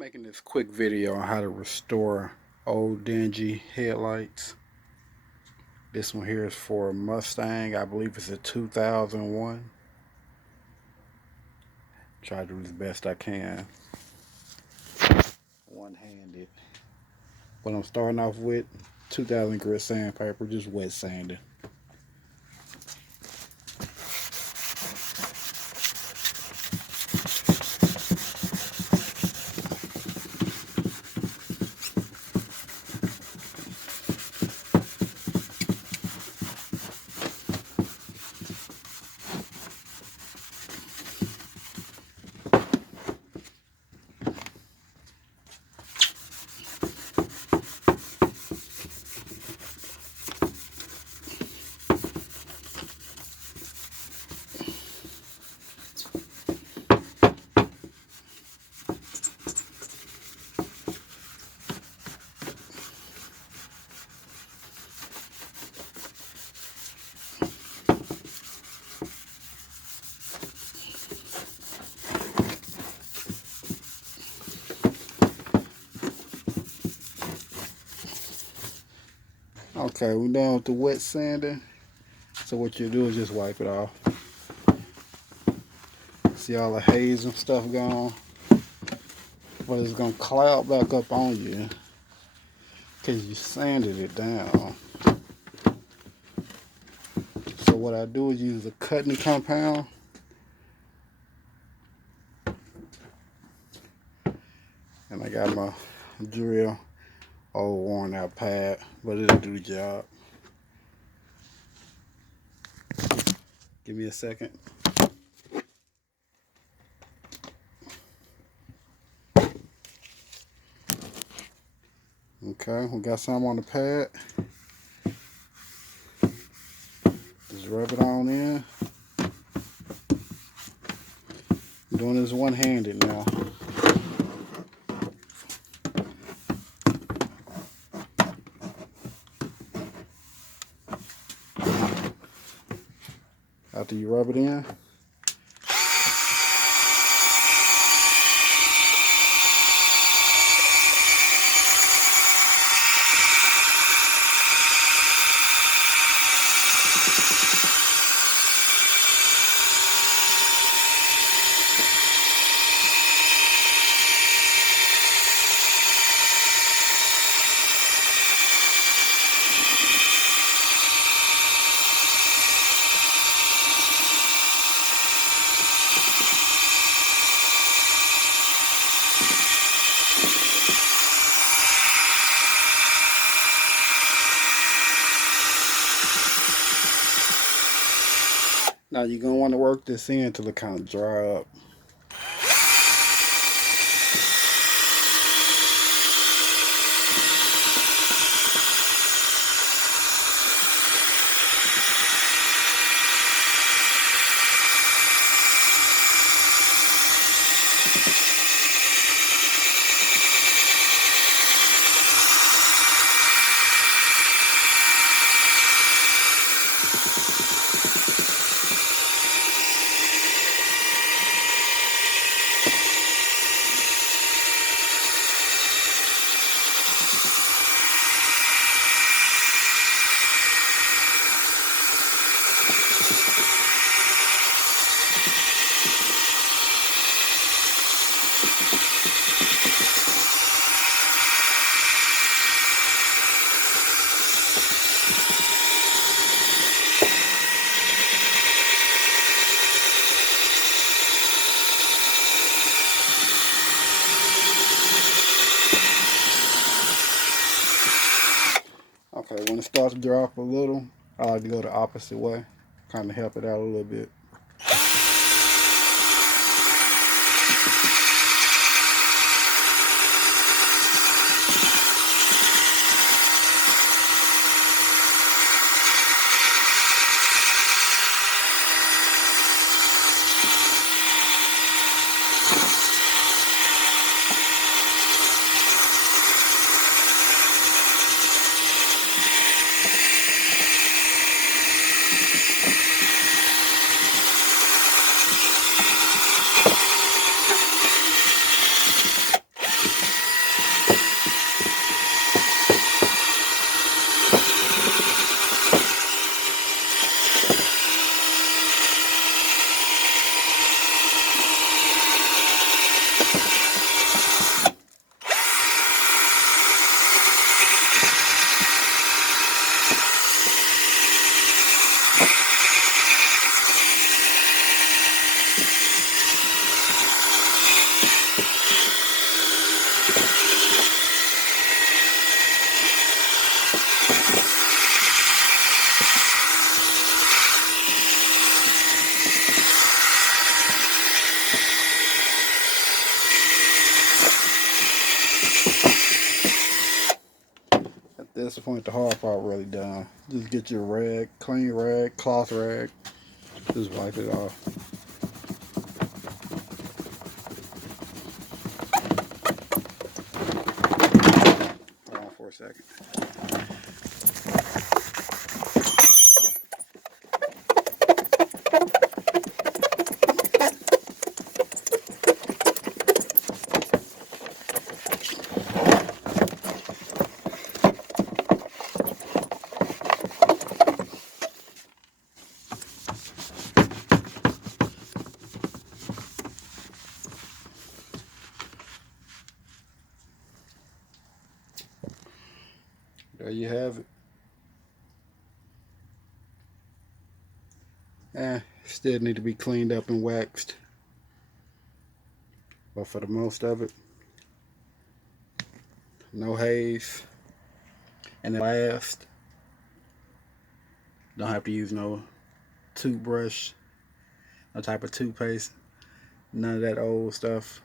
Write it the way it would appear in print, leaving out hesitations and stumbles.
Making this quick video on how to restore old dingy headlights. This one here is for a Mustang. I believe it's a 2001. Try to do the best I can. One-handed. But I'm starting off with 2000 grit sandpaper, just wet sanding. Okay, we're done with the wet sanding. So what you do is just wipe it off. See all the haze and stuff gone? But it's gonna cloud back up on you because you sanded it down. So what I do is use a cutting compound. And I got my drill, old worn out pad, but it'll do the job. Give me a second. Okay, we got some on the pad. Just rub it on in. I'm doing this one-handed now. After you rub it in, now you're going to want to work this in until it kind of dry up. Okay, when it starts to dry up a little, I like to go the opposite way, kind of help it out a little bit. At this point, the hard part really done. Just get your rag, clean rag, cloth rag, just wipe it off. Hold on for a second. There you have it. Still need to be cleaned up and waxed. But for the most of it, no haze. And then last, don't have to use no toothbrush, no type of toothpaste, none of that old stuff.